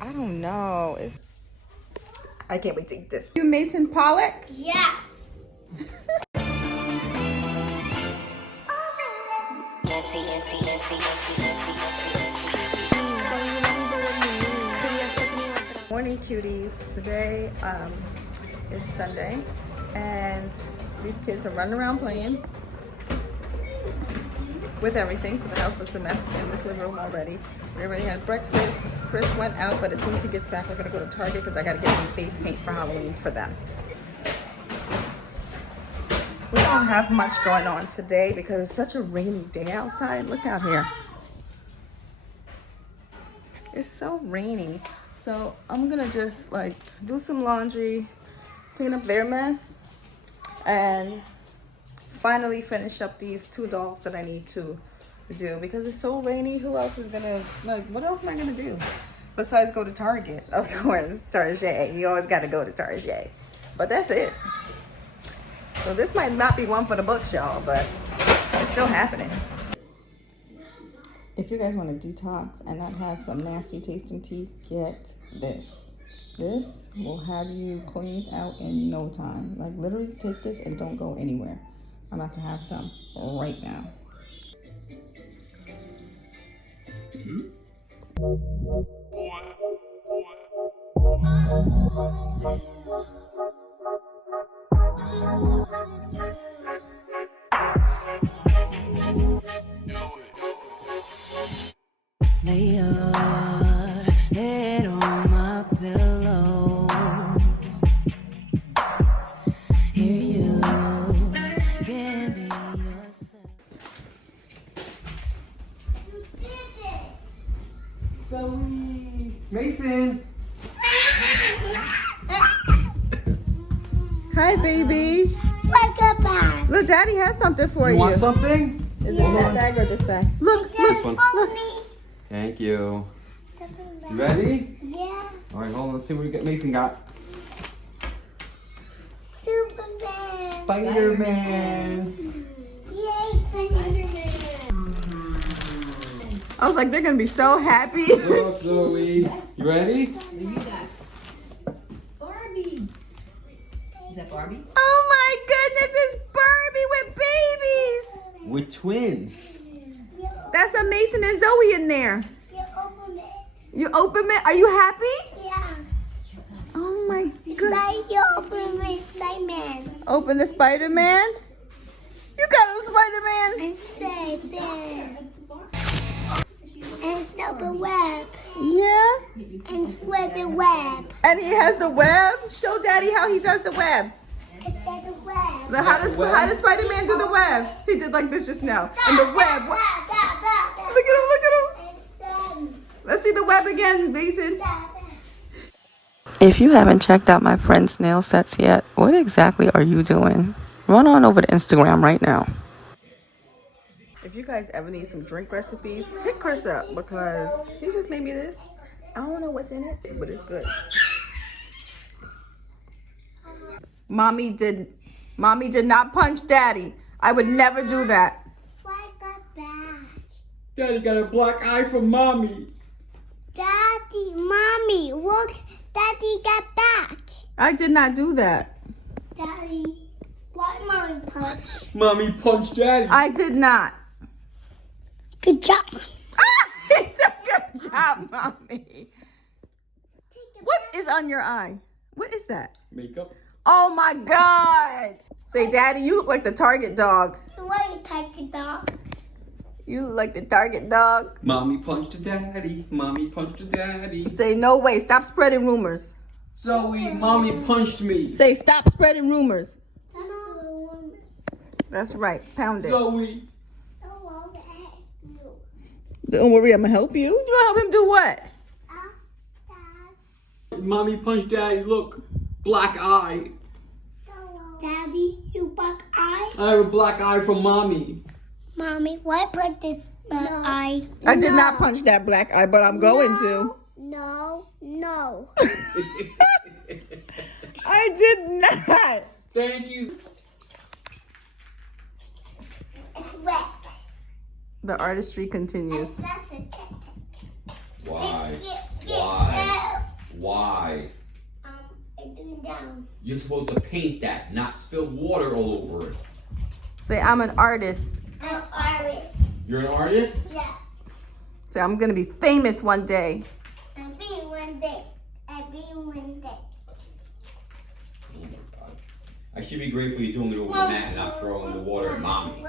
I don't know. I can't wait to eat this. You Mason Pollock? Yes. Morning, cuties. Today is Sunday, and these kids are running around playing with everything, so the house looks a mess in this living room already. We already had breakfast. Chris went out, but as soon as he gets back, we're gonna go to Target because I gotta get some face paint for Halloween for them. We don't have much going on today because it's such a rainy day outside. Look out here. It's so rainy. So I'm gonna just like do some laundry, clean up their mess, and finally finish up these 2 dolls that I need to do because it's so rainy. Who else is gonna, like, what else am I gonna do besides go to Target? Of course, Target. You always gotta go to Target. But that's it. So this might not be one for the books, y'all, but it's still happening. If you guys want to detox and not have some nasty tasting teeth, get this. This will have you cleaned out in no time. Like, literally take this and don't go anywhere. I'm about to have some right now. Lay your head on my pillow. Hear you can be yourself. Zoe! Mason! Hi, baby. Welcome back. Look, Daddy has something for you. You want something? Is it that bag or this bag? Look, This look. one. Thank you. You ready? Yeah. All right, hold on. Let's see what Mason got. Superman. Spider-Man. Yay, Spider-Man. I was like, they're gonna be so happy. Look, Zoe. You ready? Barbie. Is that Barbie? Oh my goodness, it's Barbie with babies. With twins. That's a Mason and Zoe in there. You open it. You open it. Are you happy? Yeah. Oh my goodness. Say you open with Simon. Open the Spider-Man. You got a Spider-Man. And say. And stop the web. Yeah. And spread the web. And he has the web. Show Daddy how he does the web. And say the web. How does Spider-Man do the web? He did like this just now. And the web. Look at him. Look at him. And say. Let's see the web again, Mason. If you haven't checked out my friend's nail sets yet, what exactly are you doing? Run on over to Instagram right now. If you guys ever need some drink recipes, hit Chris up because he just made me this. I don't know what's in it, but it's good. Mommy did not punch Daddy. I would never do that. Why got back? Daddy got a black eye from Mommy. Daddy, Mommy, look. Daddy got back. I did not do that. Daddy, why Mommy punch? Mommy punched Daddy. I did not. Good job. He said, good job, Mommy. What is on your eye? What is that? Makeup. Oh my God. Say, Daddy, you look like the Target dog. Why you take it dog? You look like the Target dog. Mommy punched Daddy. Mommy punched Daddy. Say, no way. Stop spreading rumors. Zoe, Mommy punched me. Say, stop spreading rumors. No. That's right. Pound it. Zoe. Don't worry, I'm going to help you. You gonna help him do what? Mommy punched Daddy. Look. Black eye. Daddy, you black eye? I have a black eye from Mommy. Mommy, why put this black eye? I did not punch that black eye, but I'm going to. No. I did not. Thank you. It's wet. The artistry continues. Why? Why? Why? It's doing down. You're supposed to paint that, not spill water all over it. Say, I'm an artist. I'm Iris. You're an artist? Yeah. Say, I'm gonna be famous one day. I'll be one day. I'll be one day. Oh my God. I should be grateful you're doing it over the mat and not throwing the water at mommy.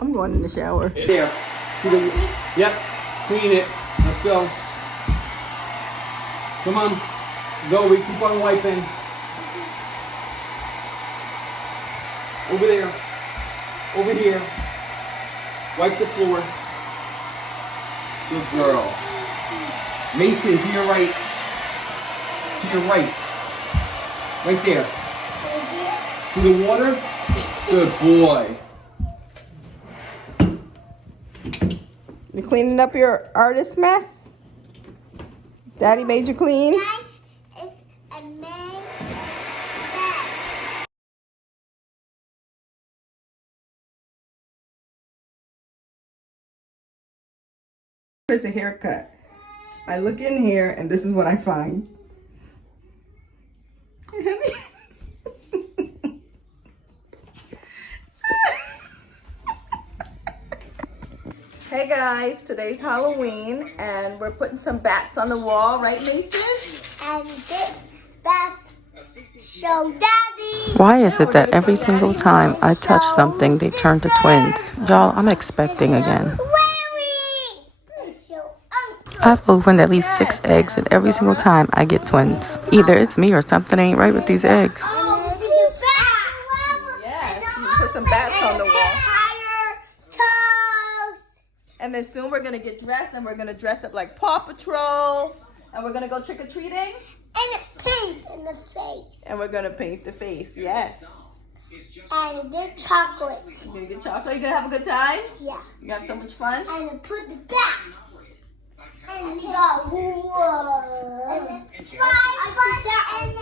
I'm going in the shower. There. Yep. Clean it. Let's go. Come on. Go. We keep on wiping. Over there. Over here. Wipe the floor. Good girl. Mason, to your right. To your right. Right there. See the water? Good boy. You cleaning up your artist mess? Daddy made you clean? Guys, it's a man bag. Here's a haircut. I look in here and this is what I find. Hey guys, today's Halloween and we're putting some bats on the wall, right Mason? And this best show Daddy. Why is it that every single time I touch something, they turn to twins? Y'all, I'm expecting again. Larry. Show Uncle. I've opened at least 6 eggs, and every single time I get twins. Either it's me or something ain't right with these eggs. And this is back. Yes, you can put some bats on the wall. Higher toes. And then soon we're gonna get dressed and we're gonna dress up like Paw Patrol. And we're gonna go trick-or-treating. And it's pink in the face. And we're gonna paint the face, yes. And this chocolate. You gonna get chocolate? You gonna have a good time? Yeah. You have so much fun? And then put the bats. And we got whoa. And then five.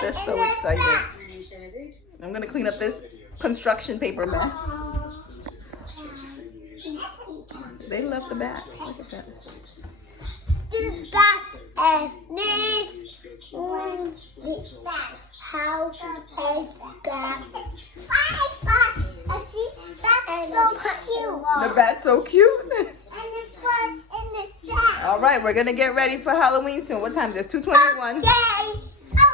They're so excited. I'm gonna clean up this construction paper mess. They love the bats. Look at that. This bat is this. One this how is that? That's so cute. The bat's so cute. And it's fun in the jack. All right, we're gonna get ready for Halloween soon. What time is it? 2:21. Okay.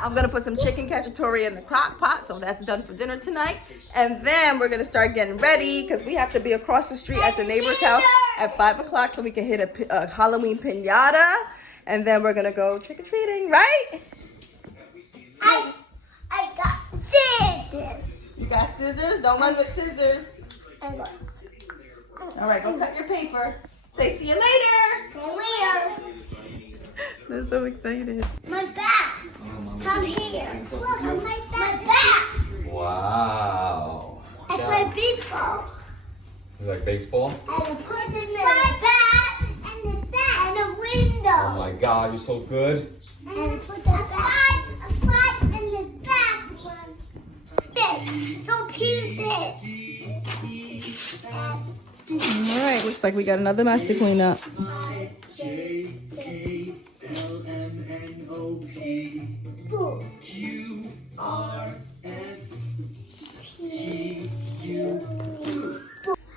I'm gonna put some chicken cacciatore in the crock pot, so that's done for dinner tonight. And then we're gonna start getting ready because we have to be across the street at the neighbor's house at 5 o'clock so we can hit a Halloween piñata. And then we're gonna go trick-or-treating, right? I got scissors. You got scissors? Don't run with scissors. And go. All right, go cut your paper. Say see you later. Where? They're so excited. My back. Come here. Look, my back. Wow. It's my baseball. You like baseball? And I put it in my back and the back and the window. Oh my God, you're so good. And I put the back in the back one. This so cute. This. All right, looks like we got another mess to clean up.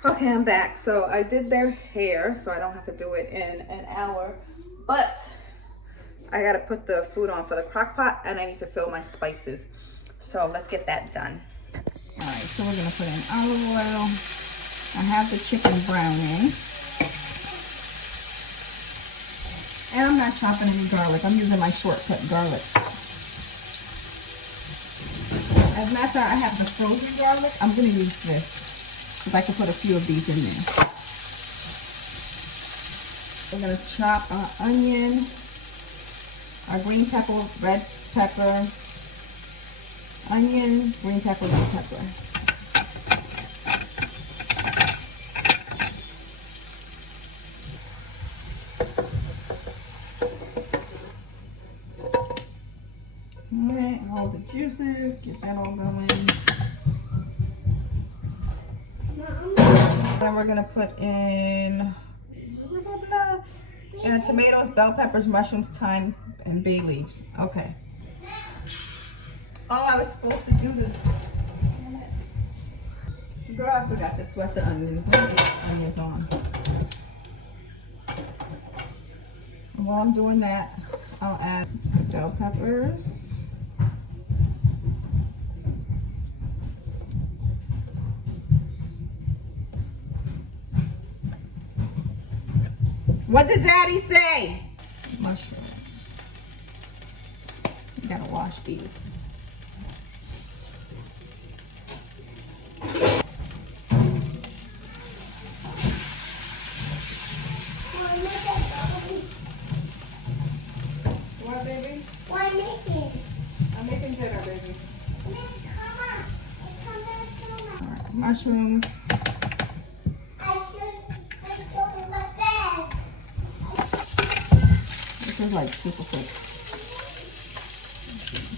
Okay, I'm back. So I did their hair, so I don't have to do it in an hour. But I gotta put the food on for the crock pot, and I need to fill my spices. So let's get that done. All right, so we're gonna put in olive oil. I have the chicken browning. And I'm not chopping any garlic. I'm using my shortcut garlic. As a matter of fact, I have the frozen garlic. I'm gonna use this because I can put a few of these in there. We're gonna chop our onion, our green pepper, red pepper, onion, green pepper, red pepper. Alright, all the juices, get that all going. Then we're gonna put in And tomatoes, bell peppers, mushrooms, thyme, and bay leaves. Okay. Oh, I was supposed to do the... Girl, I forgot to sweat the onions. Let me get the onions on. And while I'm doing that, I'll add the bell peppers. What did Daddy say? Mushrooms. You gotta wash these. What, baby? What are you making? I'm making dinner, baby. Come on. All right, mushrooms. I should open my bag. This is like super quick.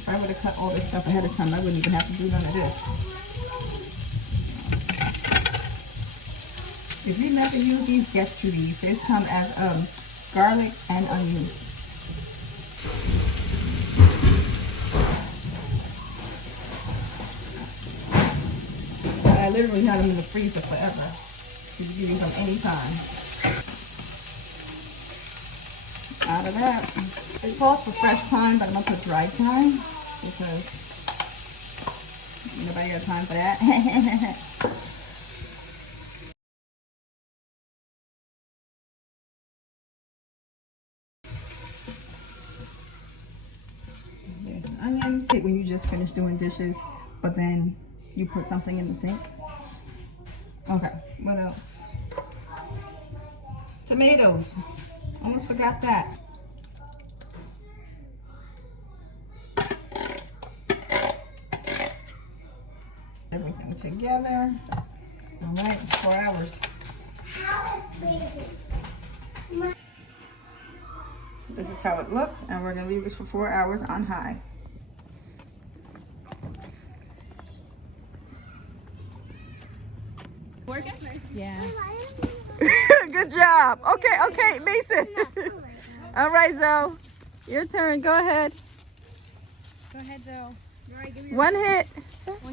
If I would have cut all this stuff ahead of time, I wouldn't even have to do none of this. If you never use these, get to these. They come as garlic and onions. I literally had them in the freezer forever. You can use them anytime. Out of that. It calls for fresh thyme, but I'm gonna put dry thyme because nobody got time for that. There's the onions. When you just finish doing dishes, but then you put something in the sink. Okay, what else? Tomatoes. Almost forgot that. Everything together. All right, 4 hours. This is how it looks, and we're gonna leave this for 4 hours on high. Working? Yeah. Good job. Okay, Mason. All right, Zoe. Your turn. Go ahead. Go ahead, Zoe. Right, give me One hit.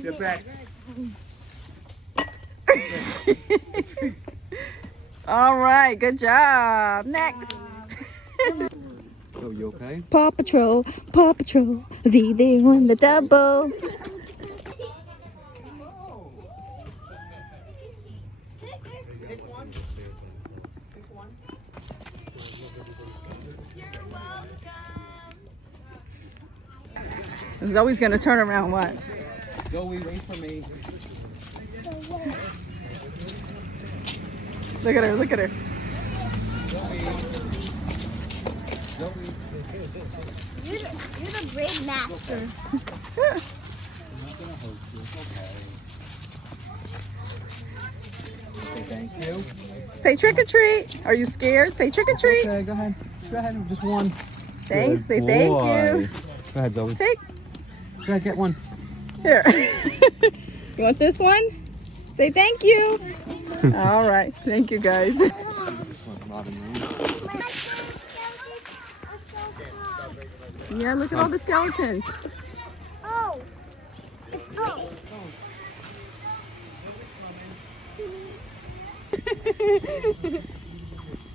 Get back. All right, good job. Next. Oh, you okay? Paw Patrol, be there on the double. Zoe's gonna turn around, watch. Zoe, wait for me. Look at her, look at her. You're the braid master. Okay, thank you. Say trick or treat. Are you scared? Say trick or treat. Okay, go ahead. Go ahead, just one. Thanks, Good say thank boy. you. Go ahead, Zoe. Take. Go ahead, get one. Here. You want this one? Say thank you. All right. Thank you, guys. Yeah, look at all the skeletons. Oh. Oh.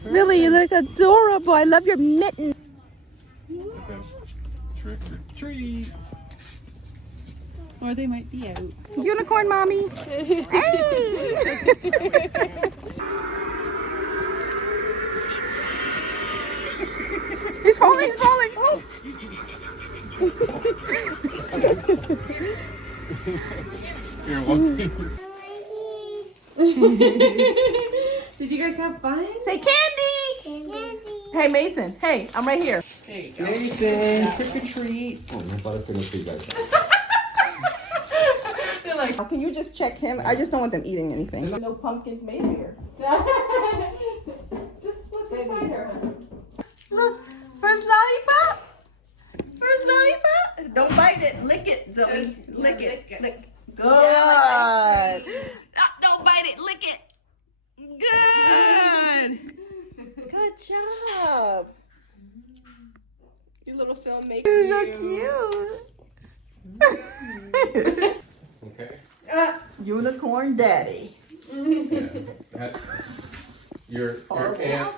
Really, you look adorable. I love your mitten. Trick or treat. Or they might be out. Unicorn mommy. Hey! He's falling, he's falling. Oh. You're welcome. Did you guys have fun? Say candy. Candy. Hey, Mason. Hey, I'm right here. Mason, trick or treat. Oh, my butterfinger treat right there. They're like, can you just check him? I just don't want them eating anything. No pumpkins made here. Just look beside her. Look, first lollipop. First lollipop. Don't bite it. Lick it, Zoe. Lick it. Lick. Good. Don't bite it. Lick it. Good. Good Good job. You little filmmaker. Okay. Unicorn daddy. Yeah, that's your aunt.